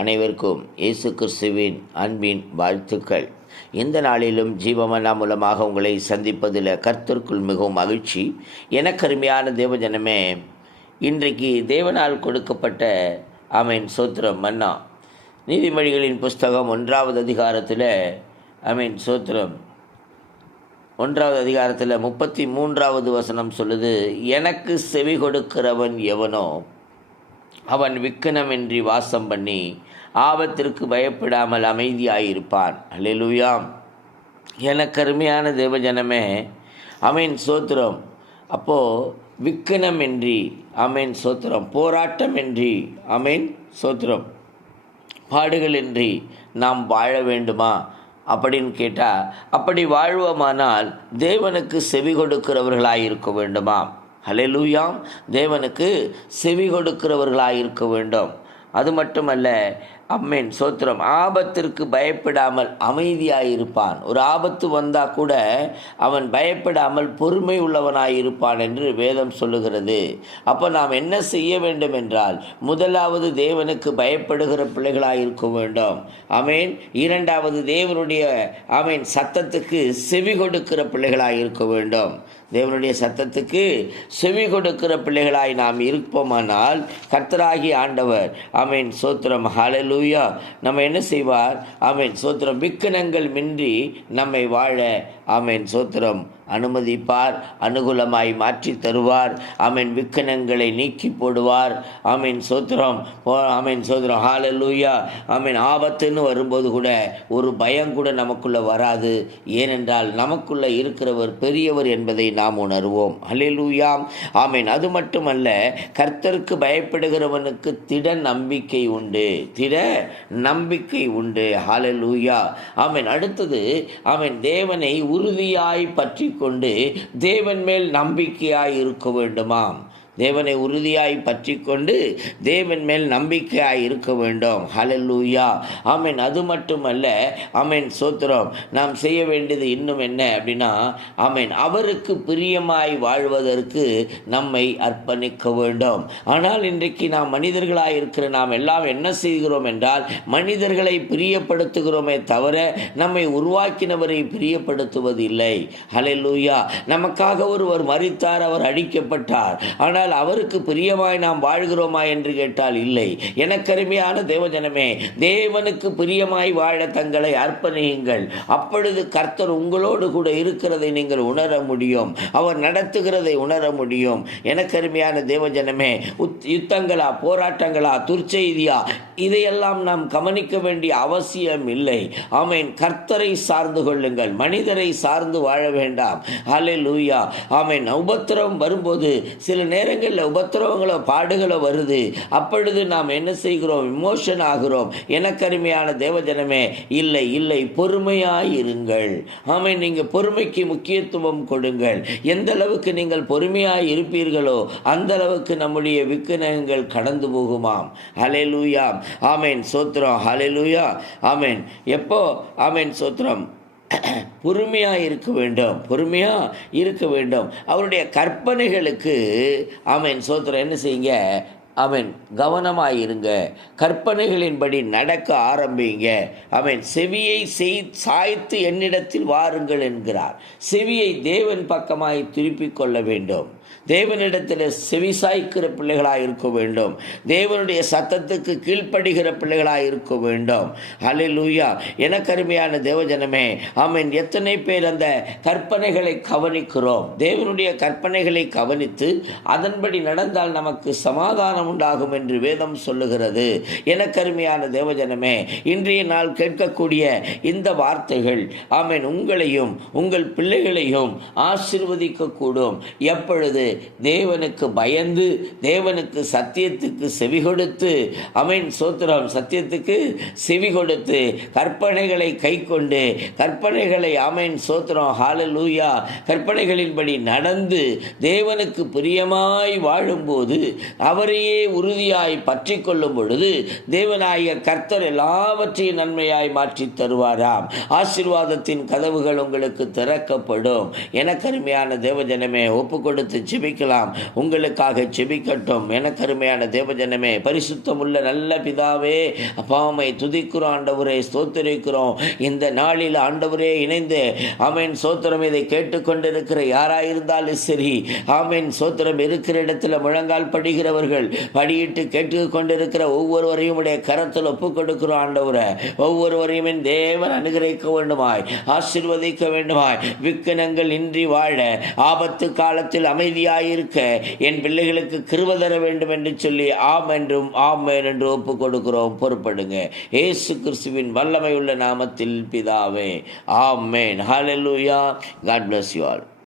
அனைவருக்கும் இயேசு கிறிஸ்துவின் அன்பின் வாழ்த்துக்கள். இந்த நாளிலும் ஜீவமனா மூலமாக உங்களை சந்திப்பதில் கர்த்தருக்குள் மிகவும் மகிழ்ச்சி. எனக்கருமையான தேவஜனமே இன்றைக்கு தேவனால் கொடுக்கப்பட்ட அமீன் சோத்திரம் மன்னா. நீதிமொழிகளின் புஸ்தகம் ஒன்றாவது அதிகாரத்தில் அமீன் சோத்திரம். ஒன்றாவது அதிகாரத்தில் முப்பத்தி மூன்றாவது வசனம் சொல்லுது எனக்கு செவி கொடுக்கிறவன் எவனோ அவன் விக்கனமின்றி வாசம் பண்ணி ஆபத்திற்கு பயப்படாமல் அமைதியாயிருப்பான். அல்லேலூயாம் எனக்கு அருமையான தேவஜனமே அமீன் சோத்திரம். அப்போது விக்கனமின்றி அமீன் சோத்திரம். போராட்டமின்றி அமீன் சோத்திரம். பாடுகளின்றி நாம் வாழ வேண்டுமா? அப்படின்னு கேட்டால் அப்படி வாழ்வோமானால் தேவனுக்கு செவி கொடுக்கிறவர்களாக இருக்க வேண்டுமா ஹலெலூயாம் தேவனுக்கு செவி கொடுக்கிறவர்களாக இருக்க வேண்டும். அது மட்டுமல்ல அம்மேன் சோத்திரம். ஆபத்திற்கு பயப்படாமல் அமைதியாயிருப்பான். ஒரு ஆபத்து வந்தால் கூட அவன் பயப்படாமல் பொறுமை உள்ளவனாய் இருப்பான் என்று வேதம் சொல்லுகிறது. அப்போ நாம் என்ன செய்ய வேண்டும் என்றால் முதலாவது தேவனுக்கு பயப்படுகிற பிள்ளைகளாக இருக்க வேண்டும். அமேன். இரண்டாவது தேவனுடைய அமேன் சத்தத்துக்கு செவி கொடுக்கிற பிள்ளைகளாக இருக்க வேண்டும். தேவனுடைய சத்தத்துக்கு செவி கொடுக்கிற பிள்ளைகளாய் நாம் இருப்போமானால் கர்த்தராகி ஆண்டவர் அமேன் சோத்திரம் ஹலலு ஹalleluya. நம்ம என்ன செய்வார்? அவன் சோத்திரம். விக்கனங்கள் மின்றி நம்மை வாழ. ஆமேன். சோத்திரம். அனுமதிப்பார். அனுகூலமாய் மாற்றி தருவார். அமீன் விக்கனங்களை நீக்கி போடுவார். அமீன் சோத்திரம். அமீன் சோத்திரம். ஹாலலூயா அமீன் ஆபத்துன்னு வரும்போது கூட ஒரு பயம் கூட நமக்குள்ள வராது. ஏனென்றால் நமக்குள்ள இருக்கிறவர் பெரியவர் என்பதை நாம் உணர்வோம். ஹalleluya. ஆமேன். அது மட்டுமல்ல கர்த்தருக்கு பயப்படுகிறவனுக்கு திட நம்பிக்கை உண்டு. திட நம்பிக்கை உண்டு. ஹாலலூயா அவன் அடுத்தது அவன் தேவனை உறுதியாய் பற்றி கொண்டு தேவன் மேல் நம்பிக்கையாய் இருக்க வேண்டுமாம். தேவனை உறுதியாய் பற்றி கொண்டு தேவன் மேல் நம்பிக்கையாய் இருக்க வேண்டும். ஹலல்லூயா ஆமீன் அது மட்டுமல்ல ஆமீன் சோத்திரம். நாம் செய்ய வேண்டியது இன்னும் என்ன அப்படின்னா ஆமீன் அவருக்கு பிரியமாய் வாழ்வதற்கு நம்மை அர்ப்பணிக்க வேண்டும். ஆனால் இன்றைக்கு நாம் மனிதர்களாய் இருக்கிற நாம் எல்லாம் என்ன செய்கிறோம் என்றால் மனிதர்களை பிரியப்படுத்துகிறோமே தவிர நம்மை உருவாக்கினவரை பிரியப்படுத்துவது இல்லை ஹலலூயா நமக்காக ஒருவர் மறித்தார் அவர் அழிக்கப்பட்டார் ஆனால் ஆனால் அவருக்கு பிரியமாய் நாம் வாழ்கிறோமா என்று கேட்டால் இல்லை. எனக்கருமையான தேவஜனமே தேவனுக்கு பிரியமாய் வாழ தங்களை அர்ப்பணியுங்கள். அப்பொழுது கர்த்தர் உங்களோடு கூட இருக்கிறதை நீங்கள் உணர முடியும். அவர் நடத்துகிறதை உணர முடியும். எனக்கருமையான தேவஜனமே யுத்தங்களா போராட்டங்களா துர்ச்செய்தியா இதையெல்லாம் நாம் கவனிக்க வேண்டிய அவசியம் இல்லை. ஆமேன். கர்த்தரை சார்ந்து கொள்ளுங்கள். மனிதரை சார்ந்து வாழ வேண்டாம். ஹலே லூயா ஆமேன். உபத்திரம் வரும்போது சில நேரங்கள் இடங்களில் உபத்திரவங்களோ பாடுகளோ வருது. அப்பொழுது நாம் என்ன செய்கிறோம்? இமோஷன் ஆகிறோம். எனக்கருமையான தேவஜனமே இல்லை இல்லை பொறுமையாய் இருங்கள் ஆமை நீங்கள் பொறுமைக்கு முக்கியத்துவம் கொடுங்கள். எந்த அளவுக்கு நீங்கள் பொறுமையாய் இருப்பீர்களோ அந்த அளவுக்கு நம்முடைய விக்கினங்கள் கடந்து போகுமாம். ஹலெலூயாம் ஆமேன். சோத்திரம். ஹலெலூயா ஆமேன். எப்போ? ஆமேன். சோத்திரம். பொறுமையாக இருக்க வேண்டும். பொறுமையாக இருக்க வேண்டும். அவருடைய கற்பனைகளுக்கு அவன் சோத்திரம் என்ன செய்யுங்க? அவன் கவனமாக இருங்க. கற்பனைகளின்படி நடக்க ஆரம்பிங்க. அவன் செவியை செய் சாய்த்து என்னிடத்தில் வாருங்கள் என்கிறார். செவியை தேவன் பக்கமாய் திருப்பிக் கொள்ள வேண்டும். தேவனிடத்தில் செவிசாய்க்கிற பிள்ளைகளாக இருக்க வேண்டும். தேவனுடைய சத்தத்துக்கு கீழ்ப்படுகிற பிள்ளைகளாக இருக்க வேண்டும். அலிலூயா எனக்கருமையான தேவஜனமே ஆமீன். எத்தனை பேர் அந்த கற்பனைகளை கவனிக்கிறோம்? தேவனுடைய கற்பனைகளை கவனித்து அதன்படி நடந்தால் நமக்கு சமாதானம் உண்டாகும் என்று வேதம் சொல்லுகிறது. எனக்கருமையான தேவஜனமே இன்றைய நாள் கேட்கக்கூடிய இந்த வார்த்தைகள் ஆமீன் உங்களையும் உங்கள் பிள்ளைகளையும் ஆசிர்வதிக்கக்கூடும். எப்பொழுது? தேவனுக்கு பயந்து தேவனுக்கு சத்தியத்துக்கு செவி கொடுத்து அமீன் சோத்திரம் சத்தியத்துக்கு செவி கொடுத்து கற்பனைகளை கை கொண்டு கற்பனைகளை அமீன் சோத்திரம் ஹாலலூயா கற்பனைகளின்படி நடந்து தேவனுக்கு பிரியமாய் வாழும்போது அவரையே உறுதியாய் பற்றி கொள்ளும் பொழுது தேவனாய கர்த்தர் எல்லாவற்றையும் நன்மையாய் மாற்றி தருவாராம். ஆசீர்வாதத்தின் கதவுகள் உங்களுக்கு திறக்கப்படும். எனக்கருமையான தேவஜனமே ஒப்பு கொடுத்து ஜெபிக்கலாம். உங்களுக்காக ஜெபிக்கட்டும். எனக்கு அருமையான தேவஜனமே பரிசுத்தமுள்ள நல்ல பிதாவே அப்பாமை துதிக்கிறோம் ஆண்டவரே ஸ்தோத்திரிக்கிறோம். இந்த நாளில் ஆண்டவரே இணைந்து ஆமேன் சோத்திரம் இதை கேட்டுக்கொண்டிருக்கிற யாராயிருந்தாலும் சரி ஆமேன் சோத்திரம் இருக்கிற இடத்துல முழங்கால் படுகிறவர்கள் படியிட்டு கேட்டுக்கொண்டிருக்கிற ஒவ்வொருவரையும் உடைய கரத்தில் ஒப்புக் கொடுக்கிறோம் ஆண்டவரை. ஒவ்வொருவரையும் தேவன் அனுகிரகிக்க வேண்டுமாய் ஆசிர்வதிக்க வேண்டுமாய் விக்கனங்கள் இன்றி வாழ ஆபத்து காலத்தில் அமைதி அமைதியாயிருக்க என் பிள்ளைகளுக்கு கிருப தர வேண்டும் என்று சொல்லி ஆம் என்றும் ஆமேன் என்று ஒப்பு கொடுக்கிறோம் பொறுப்படுங்க. ஏசு கிறிஸ்துவின் வல்லமை உள்ள நாமத்தில் பிதாவே. ஆமேன். ஹalleluya God bless you all.